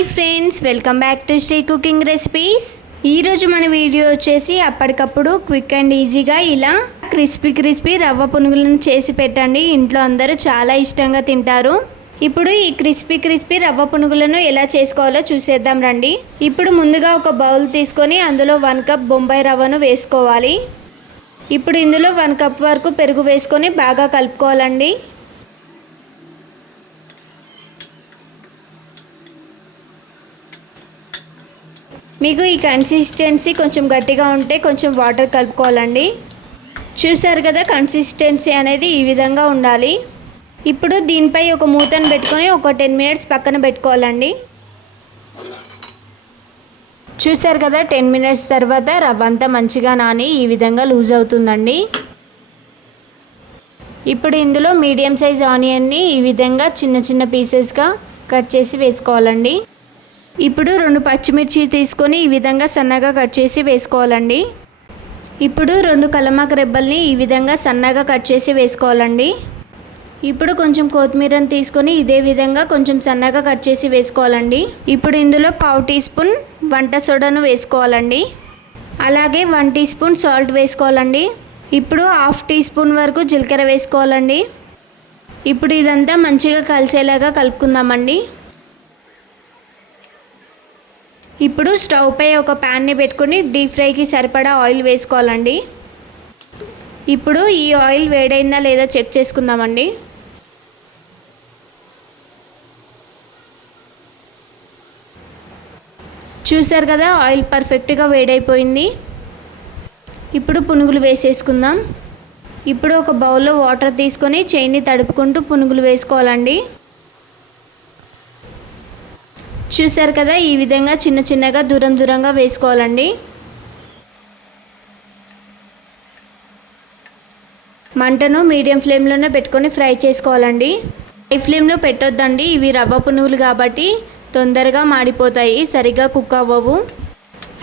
Hi friends welcome back to Sri cooking recipes ఈరోజు మన video వచ్చేసి అప్పటికప్పుడు క్విక్ అండ్ ఈజీగా ఇలా క్రిస్పీ క్రిస్పీ రవ్వ పునుగులను చేసి పెట్టండి. ఇంట్లో అందరూ చాలా ఇష్టంగా తింటారు. ఇప్పుడు ఈ క్రిస్పీ క్రిస్పీ రవ్వ పునుగులను ఎలా చేసుకోవాలో చూసేద్దాం రండి. ఇప్పుడు ముందుగా ఒక బౌల్ తీసుకొని అందులో వన్ కప్ బొంబాయి రవ్వను వేసుకోవాలి. ఇప్పుడు ఇందులో వన్ కప్ వరకు పెరుగు వేసుకొని బాగా కలుపుకోవాలండి. మీకు ఈ కన్సిస్టెన్సీ కొంచెం గట్టిగా ఉంటే కొంచెం వాటర్ కలుపుకోవాలండి. చూసారు కదా కన్సిస్టెన్సీ అనేది ఈ విధంగా ఉండాలి. ఇప్పుడు దీనిపై ఒక మూతను పెట్టుకొని ఒక టెన్ మినిట్స్ పక్కన పెట్టుకోవాలండి. చూసారు కదా టెన్ మినిట్స్ తర్వాత రవ్వ అంతా మంచిగా నాని ఈ విధంగా లూజ్ అవుతుందండి. ఇప్పుడు ఇందులో మీడియం సైజ్ ఆనియన్ని ఈ విధంగా చిన్న చిన్న పీసెస్గా కట్ చేసి వేసుకోవాలండి. ఇప్పుడు రెండు పచ్చిమిర్చి తీసుకొని ఈ విధంగా సన్నగా కట్ చేసి వేసుకోవాలండి. ఇప్పుడు రెండు కలమాక రెబ్బల్ని ఈ విధంగా సన్నగా కట్ చేసి వేసుకోవాలండి. ఇప్పుడు కొంచెం కొత్తిమీరని తీసుకొని ఇదే విధంగా కొంచెం సన్నగా కట్ చేసి వేసుకోవాలండి. ఇప్పుడు ఇందులో పావు టీ స్పూన్ వంట సోడాను వేసుకోవాలండి. అలాగే వన్ టీ స్పూన్ సాల్ట్ వేసుకోవాలండి. ఇప్పుడు హాఫ్ టీ స్పూన్ వరకు జీలకర్ర వేసుకోవాలండి. ఇప్పుడు ఇదంతా మంచిగా కలిసేలాగా కలుపుకుందామండి. ఇప్పుడు స్టవ్ పై ఒక ప్యాన్ని పెట్టుకుని డీప్ ఫ్రైకి సరిపడా ఆయిల్ వేసుకోవాలండి. ఇప్పుడు ఈ ఆయిల్ వేడైందా లేదా చెక్ చేసుకుందామండి. చూసారు కదా ఆయిల్ పర్ఫెక్ట్గా వేడైపోయింది. ఇప్పుడు పునుగులు వేసేసుకుందాం. ఇప్పుడు ఒక బౌల్లో వాటర్ తీసుకొని చేయిని తడుపుకుంటూ పునుగులు వేసుకోవాలండి. చూసారు కదా ఈ విధంగా చిన్న చిన్నగా దూరం దూరంగా వేసుకోవాలండి. మంటను మీడియం ఫ్లేమ్లోనే పెట్టుకొని ఫ్రై చేసుకోవాలండి. హై ఫ్లేమ్లో పెట్టొద్దండి ఇవి రవ్వ పునుగులు కాబట్టి తొందరగా మాడిపోతాయి సరిగా కుక్ అవ్వవు.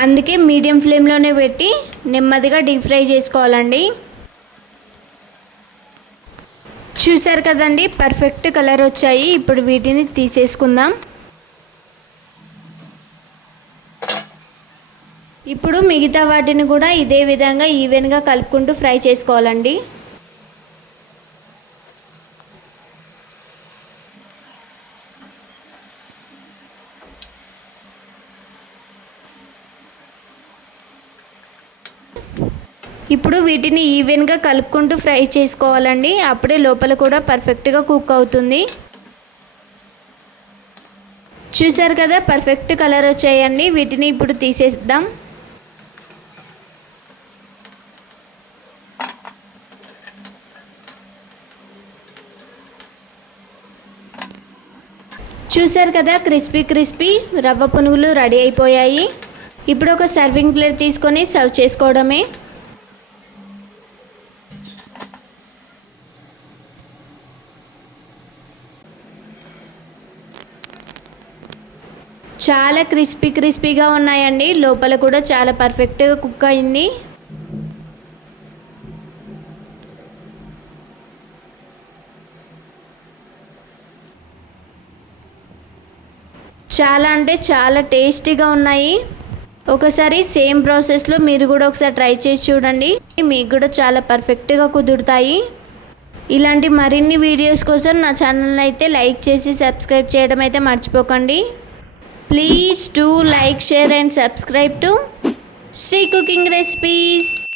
అందుకే మీడియం ఫ్లేమ్లోనే పెట్టి నెమ్మదిగా డీప్ ఫ్రై చేసుకోవాలండి. చూసారు కదండి పర్ఫెక్ట్ కలర్ వచ్చాయి. ఇప్పుడు వీటిని తీసేసుకుందాం. ఇప్పుడు మిగతా వాటిని కూడా ఇదే విధంగా ఈవెన్గా కలుపుకుంటూ ఫ్రై చేసుకోవాలండి. ఇప్పుడు వీటిని ఈవెన్గా కలుపుకుంటూ ఫ్రై చేసుకోవాలండి. అప్పుడే లోపల కూడా పర్ఫెక్ట్గా కుక్ అవుతుంది. చూసారు కదా పర్ఫెక్ట్ కలర్ వచ్చాయండి. వీటిని ఇప్పుడు తీసేద్దాం. చూశారు కదా క్రిస్పీ క్రిస్పీ రవ్వ పునుగులు రెడీ అయిపోయాయి. ఇప్పుడు ఒక సర్వింగ్ ప్లేట్ తీసుకొని సర్వ్ చేసుకోవడమే. చాలా క్రిస్పీ క్రిస్పీగా ఉన్నాయండి. లోపల కూడా చాలా పర్ఫెక్ట్గా కుక్ అయింది. చాలా అంటే చాలా టేస్టీగా ఉన్నాయి. ఒకసారి సేమ్ ప్రాసెస్లో మీరు కూడా ఒకసారి ట్రై చేసి చూడండి. మీకు కూడా చాలా పర్ఫెక్ట్గా కుదురుతాయి. ఇలాంటి మరిన్ని వీడియోస్ కోసం నా ఛానల్ అయితే లైక్ చేసి సబ్స్క్రైబ్ చేయడం అయితే మర్చిపోకండి. Please to like share and subscribe to Sri cooking recipes.